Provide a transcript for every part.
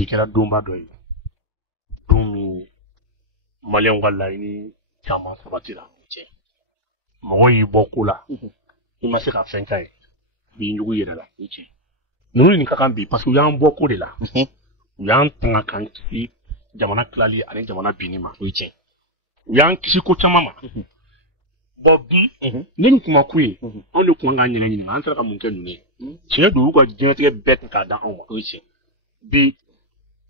bi kɛra donba dɔ ye don min maliyɛnw ka laɲini caman sabatira mɔgɔ y'i bɔ ko la i ma se ka fɛn k'a ye b'i ɲugu yɛrɛ la ninnu nin ka kan bi parce que u y'an bɔ ko de la u y'an tanga kan kisi jamana tilali ani jamana binni ma u y'an kisi ko caman ma bon bi ne ni kuma ku ye anw de kun k'an yɛrɛ ɲininka an sera ka mun kɛ ninnu ye tiɲɛ don u ka diɲɛtigɛ bɛɛ ten k'a da anw ma bi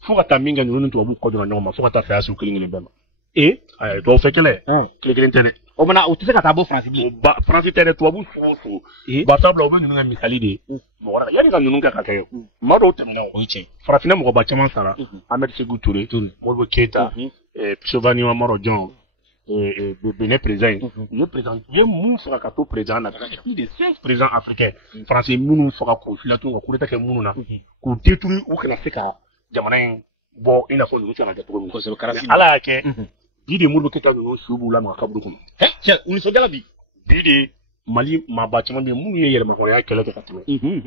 fo ka taa min kɛ ninnu ni tubabuw kɔ donna ɲɔgɔn ma fo ka taa fɛya s'u kelen kelen bɛɛ ma ayi dɔw fɛ kɛlɛ tile kelen tɛ dɛ o mana o tɛ se ka taa bɔ faransi bilen faransi tɛ dɛ tubabu sogo sogo barisabula u bɛ ninnu kɛ misali de ye mɔgɔ wɛrɛ yanni ka ninnu kɛ ka kɛ maa dɔw tɛmɛna o farafinna mɔgɔba caman sara Ahmed Sékou Touré Modibo Keïta Pisovani Amaro John Benin président u ye mun faga ka to président na plus de 5 présidents africains faransi minnu faga k'u filatun ka coup d'état kɛ minnu na k'u détruire u kana se ka jamana in bɔ i n'a fɔ ninnu tɛna kɛ cogo min mais ala y'a kɛ bi de Modibo Keïta ninnu su b'u la kaburu kɔnɔ u nisɔndiyala bi de Mali maaba caman bɛ yen minnu ye yɛlɛmahɔrɔnya kɛlɛ kɛ ka tɛmɛ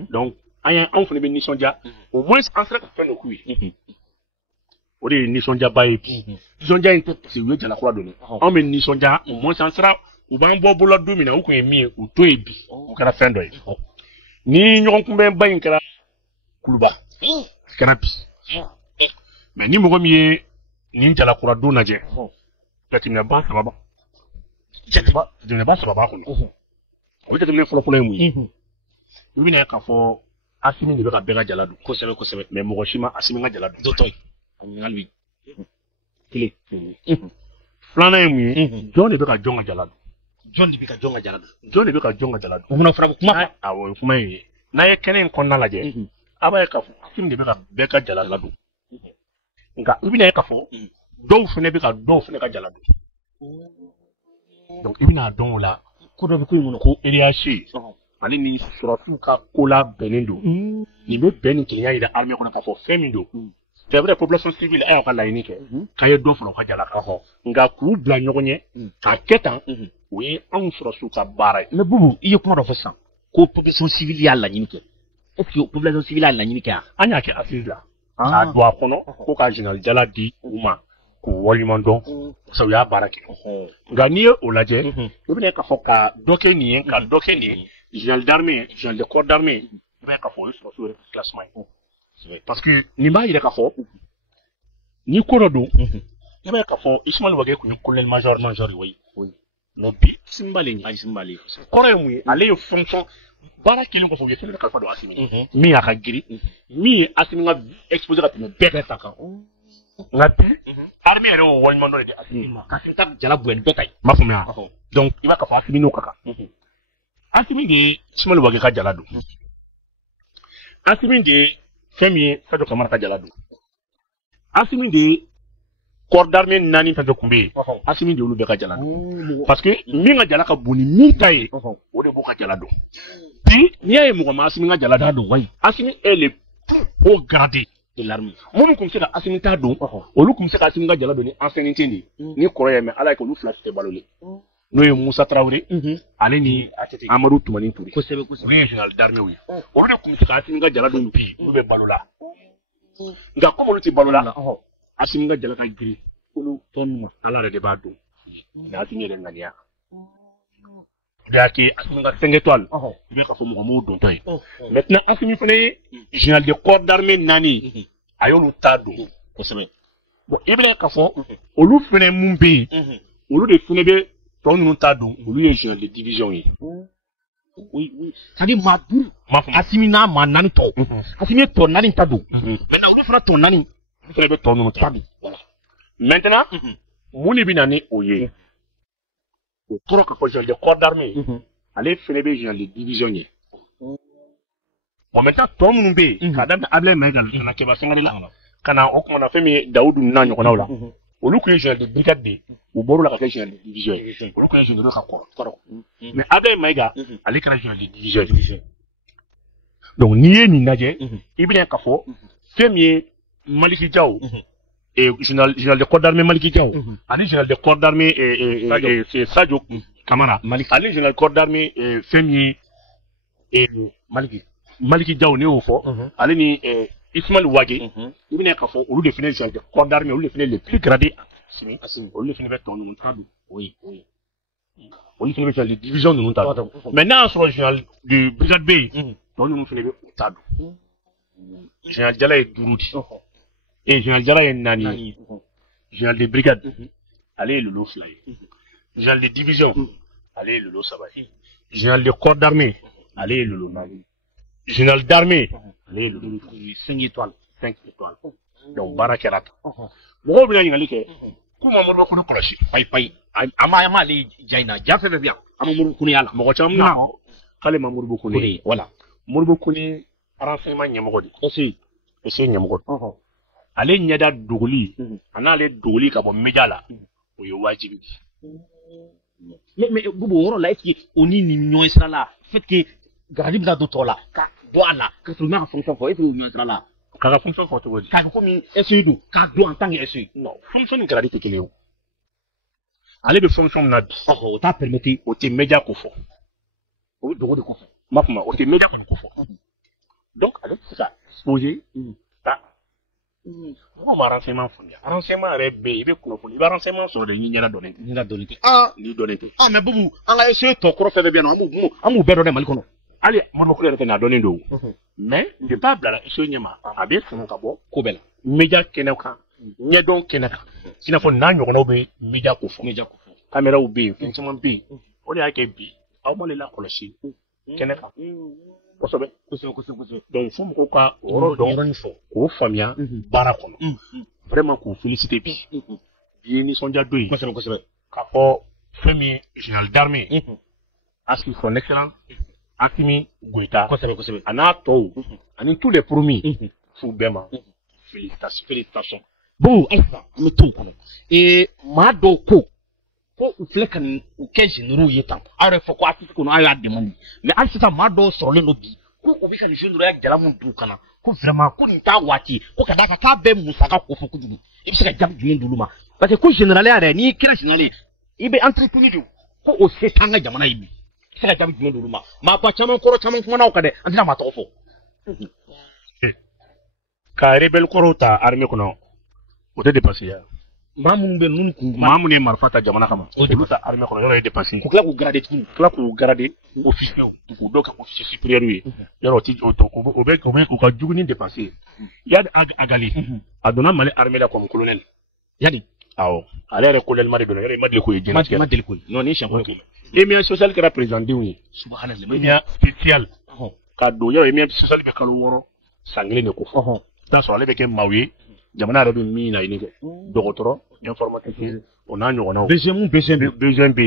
donc anw fana bɛ nisɔndiya au moins an sera ka fɛn dɔ k'u ye o de ye nisɔndiyaba ye bi nisɔndiya in tɛ parce que u ye jalakura donni anw bɛ nisɔndiya au moins an sera u b'an bɔ bolola don min na u tun ye min ye u to ye bi o kɛra fɛn dɔ ye ni ɲɔgɔn kunbɛnba in kɛra kuluba a kɛra bi mais ni mɔgɔ min ye nin jalakura don lajɛ jateminɛba saba b'a kɔnɔ o jateminɛ fɔlɔfɔlɔ ye mun ye i bɛna ye k'a fɔ Asimi de bɛ ka bɛɛ ka jala dun kosɛbɛ kosɛbɛ mais mɔgɔ si ma Asimi ka jala dun dɔtɔ ye a ɲininkali bi kelen filanan ye mun ye jɔn de bɛ ka jɔn ka jala dun jɔn de bɛ ka jɔn ka jala dun jɔn de bɛ ka jɔn ka jala dun o fana fɔra kuma awɔ o ye kuma in ye n'a ye kɛnɛ in kɔnɔna lajɛ a b'a ye k'a fɔ Asimi de bɛ ka bɛɛ ka jala dun nka i bɛna ye k'a fɔ dɔw fana bɛ ka dɔw fana ka jala dun donc i bɛna dɔn o la ko dɔ bɛ ko in kɔnɔ ko Eliachi ale ni surasiw ka ko la bɛnnen don nin bɛ bɛn ni kelenya yira armée kɔnɔ k'a fɔ fɛn min don c'est vrai population civile a y'aw ka laɲini kɛ k'a ye dɔ fara u ka jala kan nka k'u bila ɲɔgɔn ɲɛ k'a kɛ tan o ye anw surasiw ka baara ye. mais Bubu i ye kuma dɔ fɔ sisan ko population civile y'a laɲini kɛ est ce que population civile y'a laɲini kɛ an y'a kɛ assise la k'a don a kɔnɔ ko ka général Jala di u ma k'u waleɲuman dɔn parce que u y'a baara kɛ nka n'i ye o lajɛ i bɛna k'a fɔ ka dɔ kɛ nin ye ka dɔ kɛ nin ye général d'armée général de corps d'armée i bɛna k'a fɔ o ye surasiw yɛrɛ ka classement ye parce que nin b'a yira k'a fɔ ni ko dɔ don i b'a ye k'a fɔ Ismaël Wage tun ye colonel major ye mais bi Asimi b'ale ɲɛ kɔrɔ ye mun ye ale ye fonction baara kelen kɔfɛ u ye fɛn kalifa don Asimi min y'a ka giri min ye Asimi ka exposé ka tɛmɛ bɛɛ ta kan nka bi armée yɛrɛ y'o waleɲuman dɔ de di Asimi ma ka se ka jala bonya bɛɛ ta ye m'a faamuya donc i b'a k'a fɔ Asimi n'o ka kan Asimi de ye Ismaël Wage ka jala don Asimi de ye fɛn min ye Sadio Kamara ka jala don Asimi de ye corps d'armée 4 fɛn fɛn kun bɛ yen Asimi de y'olu bɛɛ ka jala don parce que min ka jala ka bon ni min ta ye o de b'o ka jala don bi n'i y'a ye mɔgɔ ma Asimi ka jala da don wayi Asimi est le plus haut gradé de l'armée minnu kun bɛ se ka Asimi ta don olu kun bɛ se ka Asimi ka jala don ni ancienneté de ye ni kɔrɔ ye mais ala ye k'olu fila tɛ balolen n'o ye Musa Traoré ale ni Amadou Toumani Touré olu ye général d'armée ye olu de kun bɛ se ka Asimi ka jala don bi olu bɛ balo la nka comme olu tɛ balo la Asimi ka jala ka girin olu tɔn ma ala yɛrɛ de b'a dɔn mais Asimi yɛrɛ ŋaniya o de y'a kɛ Asimi ka 5 étoiles i bɛ ka fɔ mɔgɔ m'o dɔntɔ ye maintenant Asimi fana ye général de corps d'armée 4 ye a y'olu ta don kosɛbɛ bon i bɛna k'a fɔ olu fana mun bɛ yen olu de fana bɛ tɔn ninnu ta don olu ye général de division ye oui c'est-à-dire maa duuru Asimi n'a maa 4 tɔ Asimi ye tɔ 4 ta don maintenant olu fana tɔ 4 olu fana bɛ tɔn ninnu ta don voilà maintenant mun de bɛ na ni o ye o tora ka fɔ général de corps d'armée ale fana bɛ général de division ye bon maintenant tɔn minnu bɛ yen k'a daminɛ Ablaye Mayiga ka na Keba Sangare la ka na o kuma na fɛn min ye Dawudu n'a ɲɔgɔnnaw la olu kun ye général de brigade de ye u bɔr'o la ka kɛ général de division ye olu kun ye général ka kɔrɔ mais Ablaye Mayiga ale kɛra général de division ye donc n'i ye nin lajɛ i bɛna k'a fɔ fɛn min ye Maliki Diaw général de corps d'armée Maliki Diaw ani général de corps d'armée Sadio Kamara ale général de corps d'armée fɛn min ye Maliki Diaw ne y'o fɔ ale ni Ismaël Ouagé, il venait à faire, au lieu de finir les corps d'armée, au lieu de finir les plus gradés, au lieu de finir ton nom, oui. Au lieu de finir les divisions de nous. Maintenant, sur le général de Brigade B, ton nom finit au Tadou. Général Diala est Douroudi. Et Général Diala est Nani. Général de Brigade, allez le lot fly. Général de division, allez le lot Sabahi. Général de corps d'armée, allez le lot Nani. Général d'armée, allez le lot 5 étoiles. 5 étoiles. Donc, Barakarata. Moi, je vais dire, comment on va faire colocher? Pai. Ama le jaina. Jafe bien. Ama muru kuni ala. Mogo cham na. Kale ma muru bokuni. Voilà. Muru bokuni renseignement nyamogodi. Ese nyamogodi. Ale nyada dogoli. Ana ale dogoli ka bo media la. O yo wajibi. Mais Boubou, on l'a est-ce qu'on y n'y sera là. Fait que Garib n'a d'autre là. Ka douana. Que tout le monde fonction pour être n'y sera là. Ka fonction pour te dire. Ka comme essayer d'où. Ka doit en tant qu'essayer. Non. Fonction ni gradité qu'il est où. Ale de fonction na bi. Oh, t'as permis o te media ko fo. O dogo de ko fo. Mafuma o te media ko fo. Donc alors c'est ça. Exposé. Moi, ma renseignement fourni. Renseignement rebe, il veut qu'on fourni. Il va renseignement sur les lignes données. Ah, ni données. Ah, mais Boubou, on a essayé de croire faire bien. Amou béro de malikono. Allez, moi, je vais te donner d'eau. Mais, je pas blala, je n'y ma. Abé, c'est mon cabo. Kobela. Média keneka. N'y a donc keneka. S'il faut n'a n'y a média koufou. Caméra ou B, financement B. On est avec B. À moi, les là, on le keneka. Donc, faut me croire, au famia, barakono. Vraiment, qu'on félicite bi. Bien, ils sont déjà deux. Kapo, premier général d'armée. Aski son excellent. Asimi Goïta. Anato. Ani tous les promis. Foubema. Félicitations. Bon, ça, me tombe. Et, Madoko. Ko u filɛ ka u kɛ généraux ye tan aw yɛrɛ fɔ ko ATT kɔnɔ aw y'a demande mais hali sisan maa dɔw sɔrɔlen don bi ko u bɛ ka nin généraux ya jala mun d'u kana ko vraiment ko nin t'a waati ko ka d'a kan k'a bɛɛ musaka ko fɔ kojugu i bɛ se ka jaabi jumɛn d'olu ma parce que ko général yɛrɛ n'i kɛra général ye i bɛ entretenu de ko o se t'an ka jamana ye bi i bɛ se ka jaabi jumɛn d'olu ma maa ba caman kɔrɔ caman kumana o kan dɛ an tɛna maa tɔgɔ fɔ. Ka rebelle kɔrɔw ta armée kɔnɔ o tɛ dépassé ya. Mamun be nunu ku mamun ne marfata jamana kama olu ta armée kono yoro e dépasser ko kla ku grader tout kla ku grader officier ku do ka officier supérieur wi yoro ti o to ko be ko ka juguni dépasser ya agali adona mali armée la comme colonel yadi awo ale re colonel mari do yoro madle ko yejena madle ko non ni champion émission sociale qui représente oui subhanallah émission spécial ka do yoro émission sociale be kalo woro sangle ne ko ta so ale be ke mawi jamana rabi mina ini ke docteur informatique on a ñona besoin B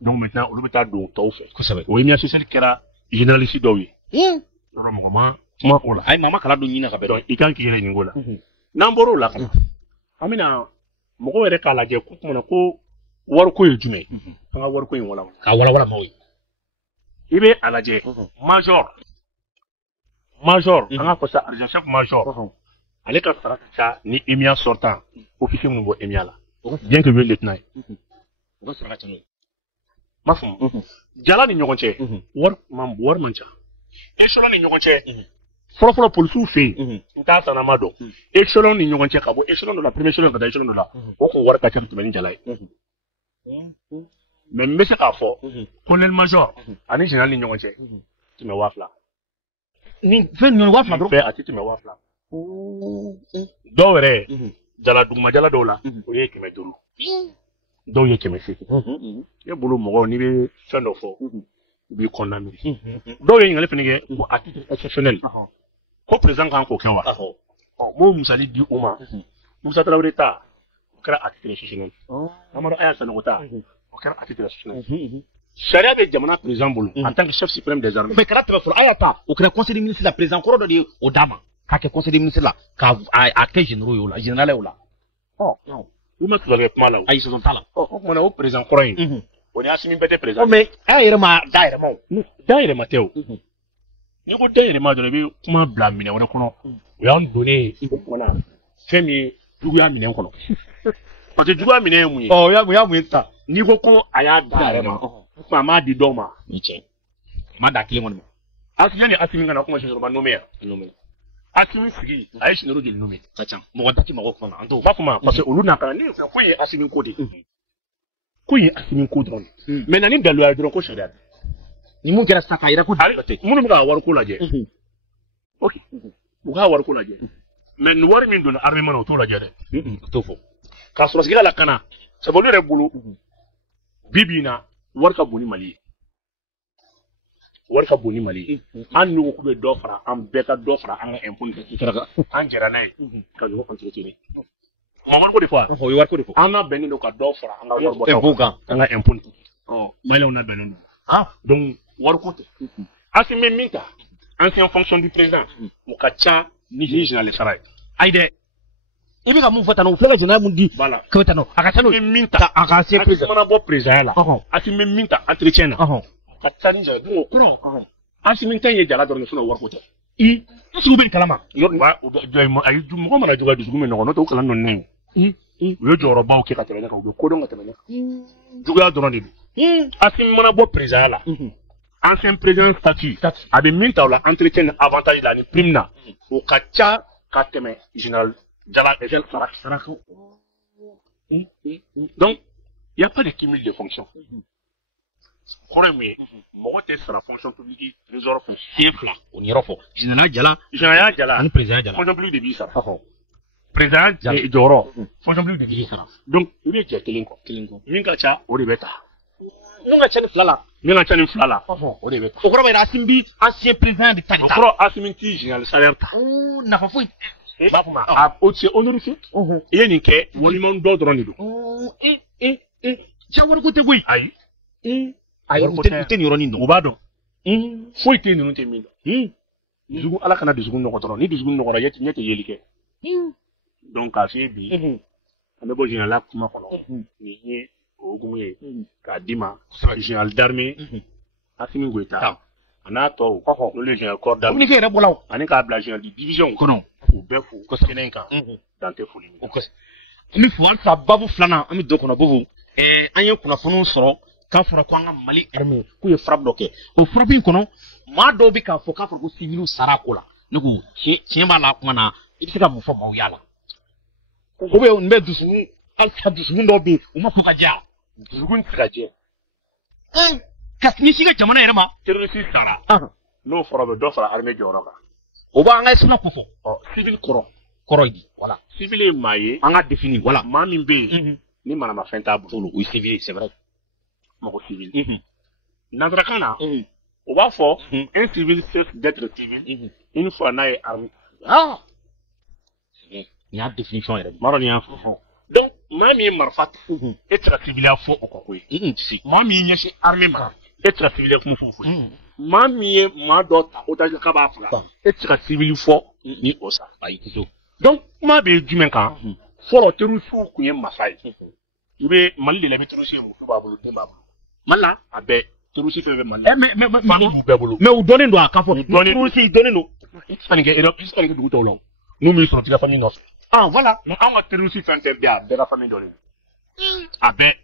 donc maintenant on peut do taw fait o émission sociale kera généraliste do wi do mo ma ola ay mama kala do ñina ka be donc ikan ki yele ngola namboro la kama amina mo ko were kala je ko mo ko war ko yejume nga war ko yin wala ka wala mawi ibe alaje major nga ko sa argent chef major ale ka saraka ni émia sortant officier mun bo émia la bien que le lieutenant on saraka no mafum jala ni ñogon ci war mancha échelon ni ñogon ci folo police fait nta sana mado échelon ni ñogon ci kabo échelon de la première échelon ka échelon de la o ko war ka ci tubeni jala mais mbese ka fo colonel major ani général ni ñogon ci tu me wafla ni fen ñon wafla do fait ati tu me wafla do were jala duguma jala do la o ye keme duru do ye keme fi ye bulu mogo ni be fendo fo bi condamné do ye ngale fenige ko à titre exceptionnel ko président kan ko kenwa mo musali di uma musa trawre ta kra à titre exceptionnel amaro aya sanota o kra à titre exceptionnel sharia de jamana président bulu en tant que chef suprême des armées mais kra trawre aya ta o kra conseil des ministres la président koro do di o dama ka ke conseil des ministres là ka a ke généraux yo la général yo la non vous me trouvez pas là ay saison tala on a au président corain on a assumé bête président mais ayre ma daire ma teo ni ko daire ma do be kuma bla mine wona kono o yan donné wona femi duguya mine kono parce que duguya mine mu ya mu ta ni ko aya daire ma ma di doma ni chen ma da kile mon asiyani asimi ngana kuma shiro ba nomea Assimi sigi a ye généraux joli nommé ka ca mɔgɔ dati mɔgɔ kuma na an t'o b'a fɔ ma parce que olu n'a kana ne fɛ ko ye Assimi ko de ko ye Assimi ko dɔrɔn de mais na ni daluya dɔrɔn ko sariya ni mun kɛra sisan k'a yira ko minnu bɛ ka wari ko lajɛ ok u k'a wari ko lajɛ mais ni wari min donna armée mana o t'o lajɛ dɛ o t'o fɔ k'a sɔrɔ sigi la kana sabu olu yɛrɛ bolo bi bi in na wari ka bon ni Mali ye wari ka bon ni Mali ye an n'u ko k'u bɛ dɔ fara an bɛɛ ka dɔ fara an ka impôt an jɛra n'a ye ka ɲɔgɔn entretenir ma wari ko de fɔ o ye wari ko de fɔ an n'a bɛnnen don ka dɔ fara an ka wari impôt kan an ka impôt Maliyɛnw n'a bɛnnen don donc wari ko tɛ Assimi min ta ancien fonction du président o ka ca ni général sara ye ayi dɛ i bɛ ka mun fɔ tan o filɛ ka général mun di voilà k'o ta n'o a ka ca n'o min ta a ka se président mana bɔ président la Assimi min ta entretien na ka ca ni jara donc o kɔrɔ Assimi ta ye jala dɔrɔn de wari ko tɛ i sigi bɛ kalama mɔgɔ mana jogo dusukun bɛ nɔgɔ n'o tɛ o kalan nɔ ne ye u ye jɔyɔrɔbaw kɛ ka tɛmɛ ne kan u bɛ kodɔn ka tɛmɛ ne kan juguya dɔrɔn de don Assimi mana bɔ président la ancien président statut a bɛ min ta o la entretien ni avantage la ni prime na o ka ca ka tɛmɛ général Jala sara donc il y a pas de cumul de fonctions kɔrɔ ye mun ye mɔgɔ tɛ sara fonction publique trésor fo fiɲɛ fila o ni yɔrɔ fɔ général Jala ani président Jala fonction publique de b'i sara président jɔyɔrɔ fonction publique de b'i sara donc i bɛ jɛ kelen kɔ min ka ca o de bɛ ta mun ka ca ni fila la min ka ca ni fila la o de bɛ ta o kɔrɔ bɛ yɛrɛ Assimi bi ancien président de ta o kɔrɔ Assimi ti général salaire ta nafa foyi b'a fɔ ma c'est honorifique i ye nin kɛ waliɲuman dɔ dɔrɔn de don ca wari ko tɛ koyi ayi ayi u tɛ nin yɔrɔnin dɔn u b'a dɔn foyi tɛ ninnu tɛ min dɔn dusukun Ala kana dusukun nɔgɔ dɔrɔn ni dusukun nɔgɔra ɲɛ tɛ yeli kɛ donc k'a f'i ye bi an bɛ bɔ général kuma kɔnɔ nin ye o hukumu ye k'a d'i ma général d'armée Assimi Goïta a n'a tɔw n'olu ye général corps d'armée communiqué yɛrɛ bɔla o ani k'a bila général de division kɔnɔ k'u bɛɛ fo kɛnɛ in kan dan tɛ foli min o kosɛbɛ an bɛ fɔ halisa babu filanan an bɛ don kɔnɔ bobo an ye kunnafoniw sɔrɔ k'a fɔra ko an ka Mali armée k'u ye frappe dɔ kɛ o frappe in kɔnɔ maa dɔw bɛ k'a fɔ k'a fɔra ko civiliw sara ko la ne ko tiɲɛ b'a la kuma na i bɛ se ka mun fɔ maaw y'a la o bɛ nin bɛ dusukun halisa dusukun dɔw bɛ yen u ma fɔ ka diya dusukun tɛ se ka jɛ ka ɲɛsin ka jamana yɛrɛ ma terroriste sara n'o fɔra bɛ dɔ fara armée jɔyɔrɔ kan o b'an ka sina ko fɔ civil kɔrɔ ye di voilà civil ye maa ye an ka définir voilà maa min bɛ yen ni manamafɛn t'a bolo o ye civil c'est vrai mɔgɔ civil nanzarakan na o b'a fɔ un civil cesse d'être civil une fois n'a ye armée nin y'a définition yɛrɛ de maa dɔ nin y'a fɔ donc maa min ye marifa ta e tɛ se ka civiliya fɔ o kɔ ko ye maa min y'i ɲɛsin armée ma e tɛ se ka civiliya kuma fɔ o ye maa min ye maa dɔ ta otage k'a b'a faga e tɛ se ka civil fɔ ni o sa ayi tɛ se o donc kuma bɛ jumɛn kan fɔlɔ terroriste tun ye masa ye i bɛ Mali de la i bɛ terroriste ye muso b'a bolo den b'a bolo Mali la a bɛɛ terroriste fɛn fɛn Mali la famille b'u bɛɛ bolo mais u dɔnnen don a ka fɔ terroriste dɔnnen don i tɛ se ka nin kɛ dugu tɔw la n'u m'i sɔrɔ t'i ka famille nɔfɛ voilà mais anw ka terroriste fɛn fɛn bɛ yan a bɛɛ ka famille dɔnnen don a bɛɛ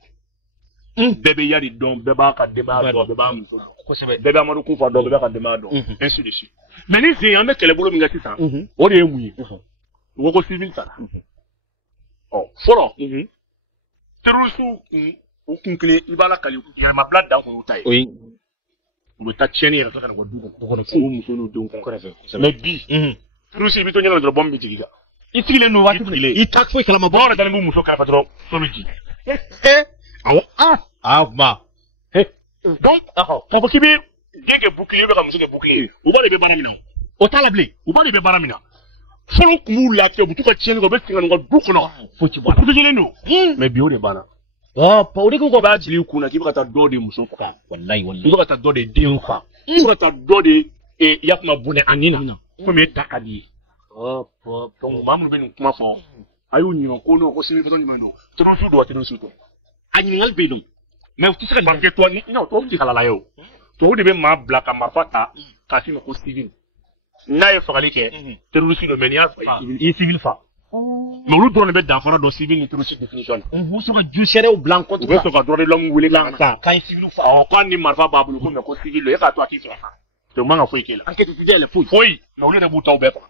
bɛɛ bɛ yari dɔn bɛɛ b'a ka denbaya dɔn bɛɛ b'a muso dɔn kosɛbɛ bɛɛ bɛ Amadu Kufa dɔn bɛɛ b'a ka denbaya dɔn ainsi de suite mais ni sen an bɛ kɛlɛbolo min kɛ sisan o de ye mun ye u ko ko civil sara fɔlɔ terroriste u kun kelen i b'a la kali yɛrɛmabila dan kun y'u ta ye u bɛ taa tiɲɛni yɛrɛ ka na bɔ du kɔnɔ fo muso n'u denw kɔrɔfɛ mais bi terroriste i bɛ to ɲɛgɛn dɔrɔn bɔn bɛ jigin i kan i sigilen don waati min i ta foyi kalama bɔn yɛrɛ dalen b'u muso kɛrɛfɛ dɔrɔn so bɛ jigin awɔ ma donc k'a fɔ k'i bɛ den kɛ bouclier bɛ ka muso kɛ bouclier u b'a de bɛ baara min na o t'a la bilen u b'a de bɛ baara min na fɔlɔ kun b'u lafiya u bɛ to ka tiɲɛni kɛ u bɛ sɛgɛn ka du kɔnɔ foyi ti bɔ a la protéger don mais bi o de banna o de ko ko b'a jigin i kun na k'i bɛ ka taa dɔ de muso faga walayi i bɛ ka taa dɔ de den faga i bɛ ka taa dɔ de yakuma bonɛ a nin na komi e ta ka di ye donc maa minnu bɛ nin kuma fɔ a y'u ɲininka ko n'o ko civil façon jumɛn don terroriste don wa terroriste tɛ a ɲininkali bɛ yen nɔ mais u tɛ se ka parce que tubabu tɛ kalala ye o tubabu de bɛ maa bila ka marifa ta k'a f'i ma ko civil n'a ye fagali kɛ terroriste don mais n'i y'a faga i ye civil fa mais olu dɔrɔn de bɛ danfara dɔn civil ni terroriste définition na. U bɛ sɔn ka ju sɛrɛw bila an kɔtun. U bɛ sɔn ka droit de l'homme wele kan sa. K'an ye civil fa. K'an ni marifa b'a bolo ko ko civil don e k'a to a k'i fɛ fa. O man kan foyi k'e la. Enquête tɛ yɛlɛ foyi. Foyi mais olu yɛrɛ b'u taw bɛɛ faga.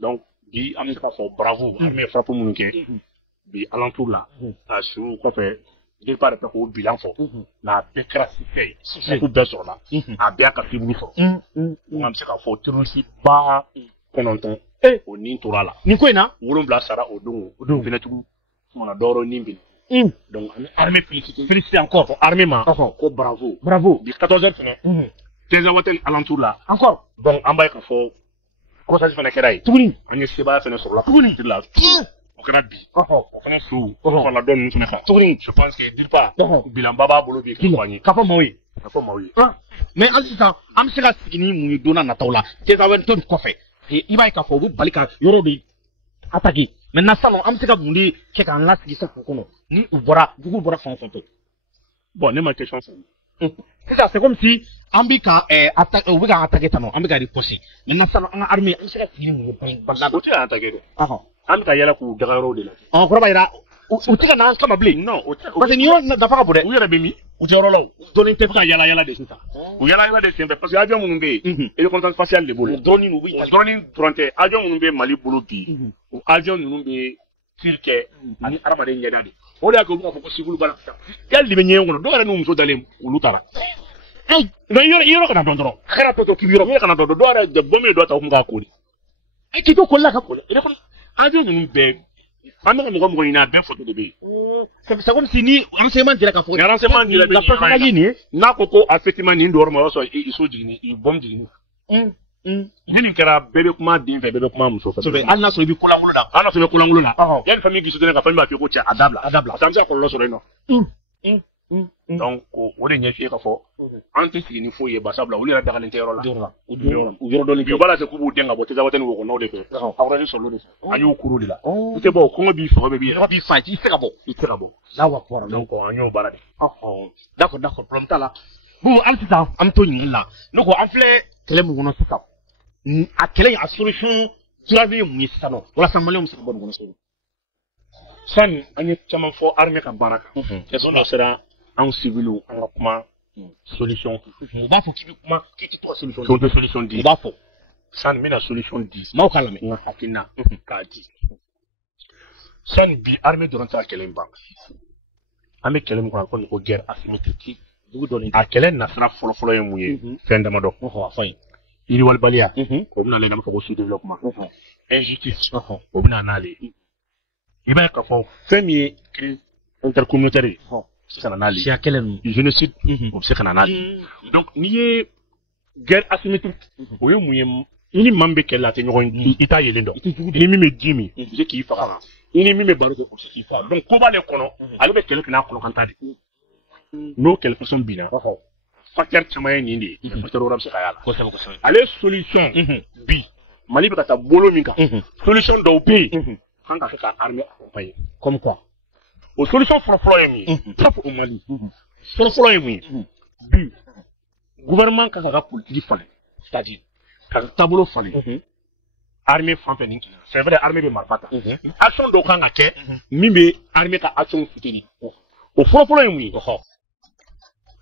Donc, bi an bɛ se k'a fɔ bravo armée ye frappe minnu kɛ bi alentour la a su kɔfɛ d'une part de k'o bilan fɔ nka a bɛɛ kɛra succès ye succès bɛɛ sɔrɔla a bɛɛ y'a ka fibre sɔrɔ donc an bɛ se k'a fɔ terroriste ba 9 o nin tora la nin ko in na 7 sara o don fɛnɛ tugun tumana dɔwɛrɛ nin bin donc an bɛ armée félicité encore armée ma ko bravo bi 14h fɛnɛ 15h waati alentour la encore donc an b'a ye k'a fɔ croisade fɛnɛ kɛra yen tuguni an ye sebaaya fɛnɛ sɔrɔla tuguni la o kɛra bi o fɛnɛ su fɔlɔ dɔ ninnu fɛnɛ kan tuguni je pense que d'une part bilanba b'a bolo bi k'a fɔ maaw ye mais hali sisan an bɛ se ka sigi ni mun ye don n'a nataw la désawɛrɛntɔ nin kɔfɛ i b'a ye k'a fɔ u bɛ bali ka yɔrɔ de attaquer maintenant sisan an bɛ se ka mun de kɛ k'an lasigi sisan kɔnɔ ni u bɔra juguw bɔra fan o fan fɛ bon ne ma question faamu sisan c'est comme si an bɛ ka attaquer u bɛ ka attaquer tan nɔ an bɛ ka riposter maintenant sisan an ka armée an bɛ se ka sigi ni mun ye balila o tɛ ka attaquer dɛ an bɛ ka yala k'u daga yɔrɔw de la kɔrɔ b'a jira u tɛ ka n'an kama bilen non parce que nin yɔrɔ nafa ka bon dɛ u yɛrɛ bɛ min u tɛ yɔrɔ la o dɔnni tɛ ka yala de sisan u yala de senfɛ parce que avion minnu bɛ yen reconnaissance faciale de bolo drone dɔrɔn tɛ avion minnu bɛ Mali bolo bi o avion ninnu bɛ tir kɛ ani adamaden ɲɛda de o de y'a kɛ u b'a fɔ ko civil bala yali de bɛ ɲɛgɛn kɔnɔ dɔw yɛrɛ n'u muso dalen olu taara yɔrɔ kana dɔn dɔrɔn a kɛra tɔ k'i yɔrɔ kana dɔn dɔw yɛrɛ bɔ min ye dɔ ta o kun k'a kori k'i to koli la ka koli avion ninnu bɛɛ an bɛ ka mɔgɔ ɲini a bɛɛ photo de bɛ yen c'est comme si ni renseignement dira k'a fɔ ni renseignement dira la personnalité nin ye n'a ko effectivement nin dɔrɔn ma o b'a sɔrɔ i so jiginni i bɔm jiginni ni nin kɛra bɛɛ bɛ kuma den fɛ bɛɛ bɛ kuma muso fɛ hali n'a sɔrɔ i bɛ kolankolon la hali n'a sɔrɔ i bɛ kolankolon la yanni famille k'i soutenir ka famille b'a fɔ ko cɛ a dabila parce que an bɛ se ka kɔlɔlɔ sɔrɔ yen nɔ donc o de ɲɛf'i ye k'a fɔ an tɛ sigi ni foyi ye basa bila olu yɛrɛ dagalen tɛ yɔrɔ la u yɔrɔ dɔnni bi u b'a la se k'u b'u den ka bɔ tɛgɛ ni wɔkɔnɔw de fɛ awurasi sɔrɔ de fɛ an y'o kuru de la u tɛ bɔ kɔngɔ b'i faga bɛ b'i yɛrɛ b'i fa i tɛ se ka bɔ lawa kɔrɔ donc an y'o baara de d'accord problème t'a la bon hali sisan an bɛ to ɲininkali la ne ko an filɛ kɛlɛ min kɔnɔ sisan a kɛlɛ a solution durable ye mun ye sisan nɔ walasa maliyɛnw bɛ se ka bɔ nin kɔnɔ cogo sani an ye caman fɔ armée ka baara kan question dɔ sera anw civils an ka kuma solution u b'a fɔ k'i bɛ kuma k'i tɛ to ka solution di u b'a fɔ sani n bɛna solution di maaw k'a lamɛn n ka hakilina k'a di sani bi armée dɔrɔn tɛ ka kɛlɛ in ban an bɛ kɛlɛ min kɔnɔ a ko nin ko guerre asymétrique a kɛlɛ nasira fɔlɔfɔlɔ ye mun ye fɛn damadɔ a fɔ ye yiriwalibaliya o bɛna ale n'a fɔ ko sous-développement injustice o bɛna n'ale i b'a ye k'a fɔ fɛn min ye crise intercommunautaire ye se ka na n'ale siya kɛlɛ ninnu génocide o bɛ se ka na n'ale donc n'i ye guerre asymétrique o ye mun ye i ni maa min bɛ kɛlɛ la a tɛ ɲɔgɔn i t'a yelen dɔn i ni min bɛ ji min o bɛ se k'i faga i ni min bɛ baro kɛ o bɛ se k'i faga donc ko b'ale kɔnɔ ale bɛ kɛlɛ kɛ n'a kɔnɔkanta de n'o kɛlɛfasɔn binna facteur caman ye nin de ye facteur wɛrɛ bɛ se ka y'a la kosɛbɛ ale solution bi Mali bɛ ka taa bolo min kan solution dɔw bɛ yen kan ka kɛ ka armée accompagner comme quoi o solution fɔlɔfɔlɔ ye mun ye safu o Mali fɔlɔfɔlɔ ye mun ye bi gouvernement kan ka politique falen c'est-à-dire ka taabolo falen armée fan fɛ nin kɛlɛ c'est vrai armée bɛ marifa ta action dɔw kan ka kɛ min bɛ armée ka action soutenir o fɔlɔfɔlɔ ye mun ye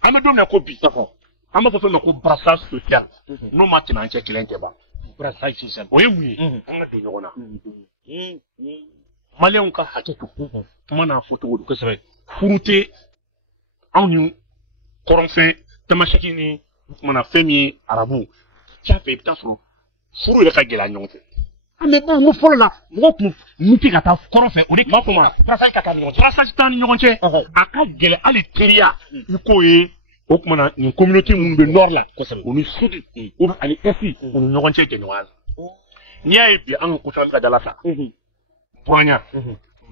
an bɛ don min na ko bi an b'a fɔ fɛn ma ko brassage social n'o ma tɛmɛ an cɛ kɛlɛ tɛ ban brassage social o ye mun ye an ka don ɲɔgɔn na maliyɛnw ka hakɛ to kuma n'a fɔ cogo don kosɛbɛ furu tɛ anw ni kɔrɔnfɛn tamasɛki ni kumana fɛn min ye arabu can fɛ i bɛ taa sɔrɔ furu yɛrɛ ka gɛlɛya ɲɔgɔn fɛ mais bon n ko fɔlɔ la mɔgɔw tun muti ka taa kɔrɔn fɛ o de m'a fɔ ma brassage ka taa ni ɲɔgɔn cɛ brassage t'an ni ɲɔgɔn cɛ a ka gɛlɛn hali teriya i k'o ye o kumana nin communauté minnu bɛ nord la kosɛbɛ o ni sud ani est o ni ɲɔgɔn cɛ jɛɲɔgɔnya la n'i y'a ye bi an ka ko caman bɛ ka dala sa buranya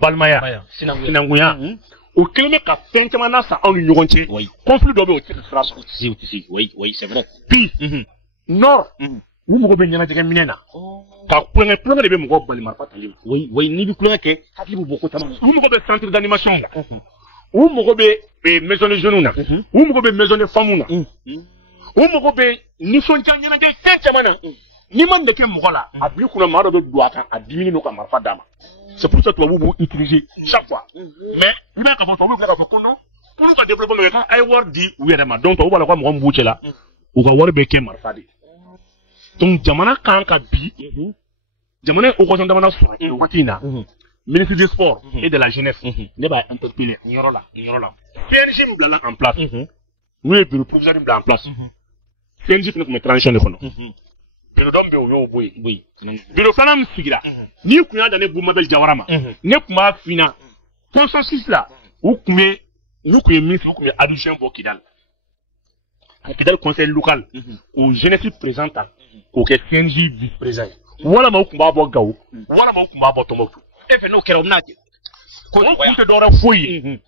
balimaya sinankunya o kelen bɛ ka fɛn caman na sa anw ni ɲɔgɔn cɛ conflit dɔ bɛ yen o tɛ se ka sira sɔrɔ o tɛ se oui c'est vrai bi nord u mago bɛ ɲɛnajɛ minɛ na ka kulonkɛ de bɛ mɔgɔw bali marifa tali ma oui n'i bɛ kulonkɛ kɛ hakili bɛ bɔ ko caman na u mago bɛ centre d'animation la u mago bɛ maison de jeunes na u mago bɛ maison de femmes na u mago bɛ nisɔndiya ɲɛnajɛ fɛn caman na n'i ma nin de kɛ mɔgɔ la a bil'i kunna maa dɔ bɛ don a kan a diminen don ka marifa d'a ma c'est pour ça tubabuw b'u utiliser chaque fois mais i b'a ye k'a fɔ tubabuw bɛ k'a fɔ ko non pour nous ka développement kɛ k'a ye wari di u yɛrɛ ma donc tubabuw b'a la ko mɔgɔ min b'u cɛ la u ka wari bɛ kɛ marifa de donc jamana kan ka bi jamana occasion damana sɔrɔ nin waati in na ministre du sport et de la jeunesse ne b'a interpeller nin yɔrɔ la CNG min bilala en place n'u ye bureau provisoire bila en place CNG fana tun bɛ transition de kɔnɔ bureau dɔ min bɛ yen o y'o bɔ yen bureau filanan min sigira n'i kun y'a dan ne Bumabel Jawara ma ne tun b'a f'i ɲɛna consensus la u kun bɛ n'u kun ye min fɛ u kun bɛ addition bɔ Kidal Kidal conseil local o jeunesse présente k'o kɛ CNG vice président walama u kun b'a bɔ Gawo walama u kun b'a bɔ Tombouctou e fɛ n'o kɛra o bɛna kɛ o kun tɛ dɔwɛrɛ foyi ye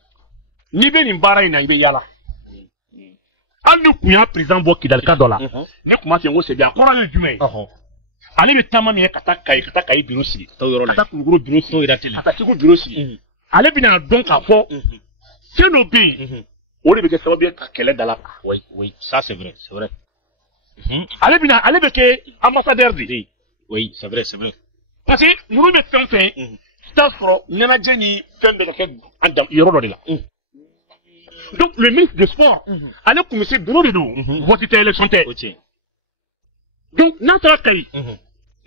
n'i bɛ nin baara in na i bɛ yaala hali ni kun y'a président bɔ Kidal ka dɔ la ne kun b'a fɛ n ko c'est bien a kɔrɔ ye jumɛn ye ale bɛ taama min kɛ ka taa Kayi bureau sigi ka taa Kulukoro bureau sigi ka taa Segu bureau sigi ale bɛna dɔn k'a fɔ fɛn dɔ bɛ yen o de bɛ kɛ sababu ye ka kɛlɛ dala oui ça c'est vrai ale bɛ kɛ ambassadeur de oui c'est vrai parce que ninnu bɛ fɛn fɛn i t'a sɔrɔ ɲɛnajɛ ni fɛn bɛ ka kɛ yɔrɔ dɔ de la donc le ministre du sport ale kun bɛ se bureau de don vote tɛ élection tɛ donc n'a taara Kayi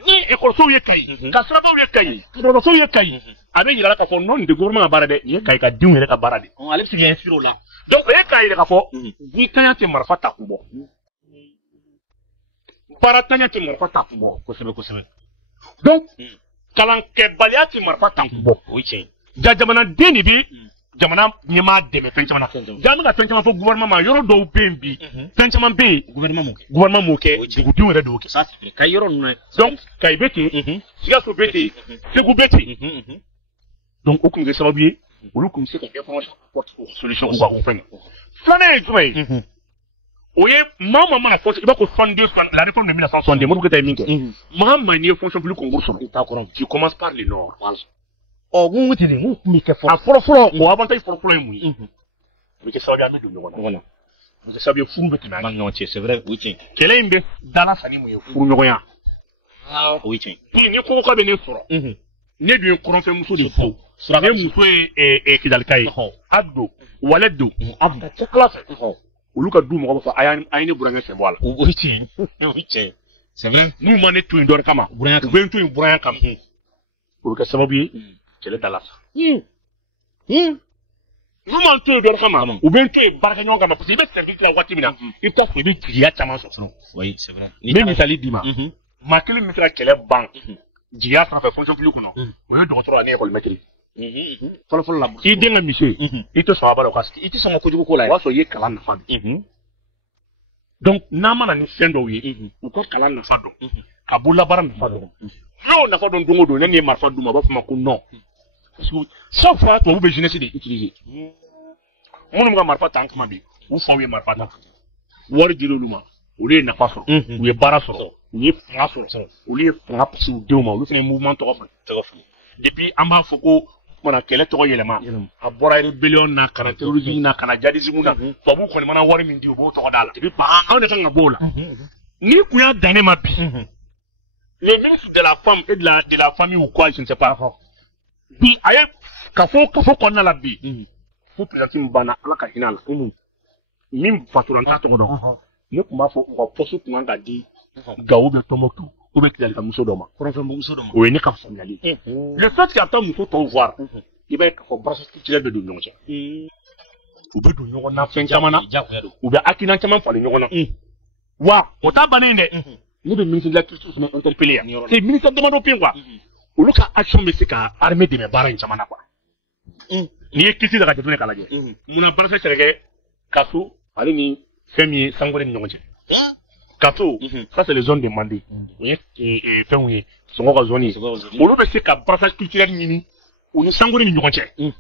ni école ye Kayi ka sirabaw ye Kayi ka dɔgɔtɔrɔsow ye Kayi a bɛ yira k'a fɔ non nin tɛ gouvernement ka baara dɛ nin ye Kayi ka denw yɛrɛ ka baara de ale bɛ se k'i inspirer o la donc o ye k'a yira k'a fɔ ni tanya tɛ marifa ta kun bɔ baara tanya tɛ marifa ta kun bɔ kosɛbɛ donc kalankɛbaliya tɛ marifa ta kun bɔ o ye tiɲɛ ja jamanaden de bɛ jamana ɲɛmaa dɛmɛ fɛn caman na ja an bɛ ka fɛn caman fɔ gouvernement ma yɔrɔ dɔw bɛ yen bi fɛn caman bɛ yen gouvernement m'o kɛ dugudenw yɛrɛ de y'o kɛ Kayi yɔrɔ ninnu donc Kayi bɛ ten Sikaso bɛ ten Segu bɛ ten donc o tun bɛ kɛ sababu ye olu tun bɛ se ka information apporter solution k'u ka o fɛn filanan ye jumɛn ye o ye maa o maa mana fɔ i b'a fɔ 62 la réforme de 1962 Modibo Keïta ye min kɛ maa o maa n'i ye fonction publique concours sɔrɔ tu commences par le nord mun tɛ nin mun tun bɛ kɛ fɔlɔ a fɔlɔ o avantage fɔlɔ ye mun ye o bɛ kɛ sababu ye an bɛ don ɲɔgɔn na o bɛ kɛ sababu ye furu bɛ tɛmɛ an ni ɲɔgɔn cɛ c'est vrai o ye tiɲɛ kɛlɛ in bɛ dala sa ni mun ye furu ɲɔgɔnya o ye tiɲɛ ni kɔkɔ bɛ ne sɔrɔ ne dun ye kɔrɔnfɛmuso de fɔ ne muso ye Kidalika ye Abdo Wale do Abdo cɛ ala fɛ olu ka du mɔgɔ b'a fɔ a ye ne burankɛ fɛ bɔ a la o ye tiɲɛ c'est vrai n'u ma ne to yen dɔɔnin kama u bɛ n to yen buranya kama o bɛ kɛ sababu ye kɛlɛ dala sa n'u ma n to yen dɔɔnin kama u bɛ n to yen baarakɛ ɲɔgɔn kama parce que i bɛ service la waati min na i bɛ taa sɔrɔ i bɛ jigiya caman sɔrɔ oui c'est vrai n bɛ misali d'i ma maa kelen bɛ se ka kɛlɛ ban jigiya sanfɛ fonction publique kɔnɔ o ye dɔgɔtɔrɔ ani école maître fɔlɔfɔlɔ la i den ka misi i tɛ sɔn a ba la o ka sigi i tɛ sɔn ka kojugu ko la o b'a sɔrɔ i ye kalan nafa dɔn donc n'a mana ni fɛn dɔw ye u ka kalan nafa dɔn ka bololabaara nafa dɔn n'o nafa dɔn don o don ne ni ye marifa d'u ma u b'a fɔ ma ko non parce que chaque fois tubabu bɛ jeunesse de utiliser minnu bɛ ka marifa ta an kuma bi u faw ye marifa ta wari dir'olu ma olu ye nafa sɔrɔ u ye baara sɔrɔ u ye fanga sɔrɔ olu ye fanga pasi u denw ma olu fana ye mouvement tɔgɔ fɔ depuis an b'a fɔ ko mana kɛlɛ tɔgɔ yɛlɛma a bɔra rébellion na ka na terrorisme na ka na djihadisme na tubabu kɔni mana wari min di u b'o tɔgɔ d'a la depuis anw de kan ka bɔ o la n'i kun y'a dan ne ma bi le ministre de la femme et de la famille ou quoi je ne sais pas bi a ye kafo kɔnɔna la bi fo président min banna ala ka hinɛ a la min fatura n t'a tɔgɔ dɔn ne tun b'a fɔ u ka poste tun kan ka di Gawo bɛ Tombouctou ou bɛ Kidalika muso dɔ ma o ye ne ka faamuyali ye le fait que a taa muso tɔw voir i b'a ye k'a fɔ brassage culturel bɛ don ɲɔgɔn cɛ u bɛ don ɲɔgɔn na fɛn caman na u bɛ hakilina caman falen ɲɔgɔn na wa o t'a bannen dɛ ne bɛ ministre de la culture fana interpellé yan c'est ministère damadɔ pe quoi olu ka action bɛ se ka armée dɛmɛ baara in caman na quoi n'i ye kisi ta ka jateminɛ k'a lajɛ munna brassage tɛ kɛ kaso ale ni fɛn min ye Sangore ni ɲɔgɔn cɛ kaso ça c'est les zones de Mandé o ye fɛnw ye sɔngɔ ka zone ye olu bɛ se ka brassage culturel ɲini u ni Sangore ni ɲɔgɔn cɛ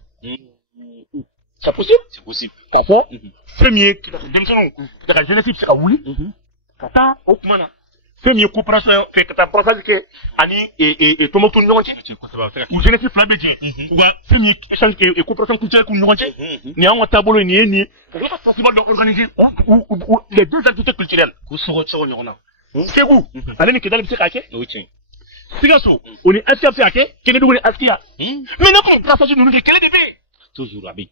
c'est possible k'a fɔ fɛn min ye denmisɛnninw ka jeunesse bɛ se ka wuli ka taa o kuma na fɛn min ye coopération fɛ ka taa brassage kɛ ani Tombouctou ni ɲɔgɔn cɛ u jeunesse fila bɛ jɛ u ka fɛn min ye coopération culturelle k'u ni ɲɔgɔn cɛ nin y'anw ka taabolo ye nin ye nin ye ka tila ka festival dɔ organiser les deux activités culturelles k'u sogo ɲɔgɔn na Segu ale ni Kidal bɛ se k'a kɛ Sikaso o ni Askia bɛ se k'a kɛ Kédougou ni Askia mais ne kɔni brassage ninnu kɛ kɛlɛ de bɛ yen toujours a bɛ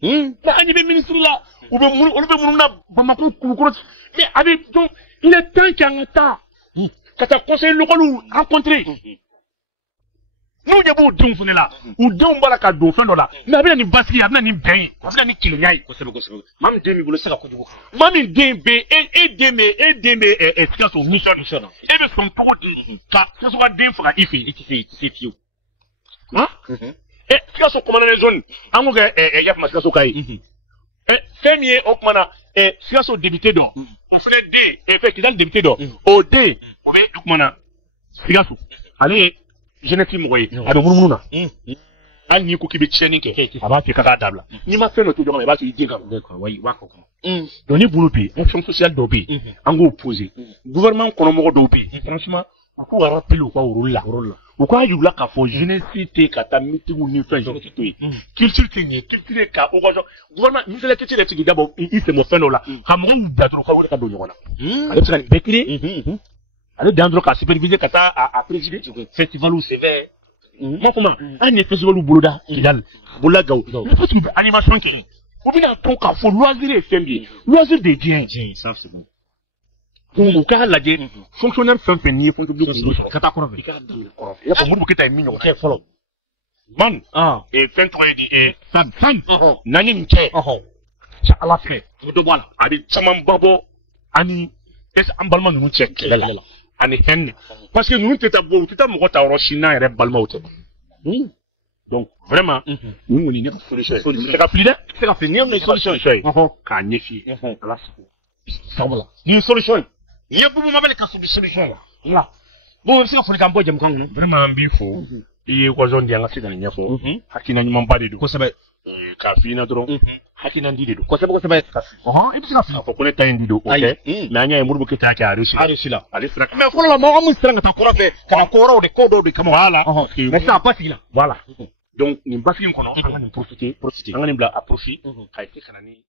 yen mais an ɲɛ bɛ ministre la olu bɛ munnu na Bamako Kulukoro mais a bɛ donc il est temps qu'an ka taa ka taa conseil local rencontrer n'u ɲɛ b'o denw fana la u denw b'a la ka don fɛn dɔ la mais a bɛ na ni basigi a bɛ na ni bɛn ye a bɛ na ni kelenya ye kosɛbɛ maa min den b'i bolo se ka kojugu maa min den bɛ e den bɛ Sikaso mission na e bɛ sɔn cogo di ka Sikaso ka den faga i fɛ yen i tɛ se fiyewu Sikaso commandant zone an k'o kɛ Yafama Sikaso ka ye fɛn min ye o tuma na Sikaso député dɔ o fana den fɛn Kidali député dɔ o den o bɛ o tuma na Sikaso ale ye jeunesse mɔgɔ ye a bɛ munumunu na hali n'i ko k'i bɛ tiɲɛni kɛ a b'a f'i ka k'a dabila n'i ma fɛn dɔ to ɲɔgɔn i b'a sɔrɔ i den kan wa i b'a kɔ kɔnɔ donc ni bolo bɛ yen action sociale dɔw bɛ yen an k'o poser gouvernement kɔnɔmɔgɔ dɔw bɛ yen franchement u k'u ka rappeler u ka rôle la u k'a yir'u la k'a fɔ jeunesse tɛ ka taa meeting ni fɛn jeunesse to yen culture tɛ ɲɛ culture ye ka occasion gouvernement ministère culture yɛrɛ tigi dabɔ i sɛmɛ fɛn dɔ la ka mɔgɔw bila dɔrɔn ka wele ka don ɲɔgɔn na ale bɛ se ka nin bɛɛ créer ale dan dɔrɔn ka superviser ka taa a présider festival sévère ma kuma hali ni festival boloda Kidali boloda Gawo mais parce que bɛ animation kɛ u bɛna to k'a fɔ loisir ye fɛn min ye loisir de diɲɛ ça c'est bon donc u k'a lajɛ fonctionnaire fɛn fɛn n'i ye fonctionnaire sɔrɔ ka taa kɔrɔfɛ i ka daminɛ kɔrɔfɛ i y'a fɔ Modibo Keyita ye min ɲɔgɔn kɛ fɔlɔ man fɛn tɔgɔ ye di san n'an ye nin kɛ ca Ala fɛ u bɛ dɔ bɔ a la a bɛ camanba bɔ ani an balima ninnu cɛ kɛlɛ la ani hɛn parce que ninnu tɛ taa bɔ u tɛ taa mɔgɔ ta yɔrɔ si n'an yɛrɛ balimaw tɛ donc vraiment ninnu kɔni ne ka solution ye tɛ ka fili dɛ tɛ ka fili n'i ye solution ye k'a ɲɛf'i ye Ala sago sabula nin ye solution ye n'i ye Boubou Mabel ka solution la bon bɛ se ka foli k'an bɔ jamukan kɔnɔ vraiment an b'i fo i ye occasion di an ka se ka nin ɲɛfɔ hakilina ɲumanba de don kosɛbɛ k'a f'i ɲɛna dɔrɔn hakilina di de don kosɛbɛ i bɛ se ka fili k'a fɔ ko ne ta in di don o tɛ mais an y'a ye Modibo Keyita y'a kɛ a réussi la ale sera mais fɔlɔ la mɔgɔ min sera ka taa kɔrɔ fɛ ka na ko wɛrɛw de ko dɔw de kama voilà mais sisan a basigi la voilà donc nin basigi in kɔnɔ an ka nin profiter an ka nin bila à profit ka essayer ka na ni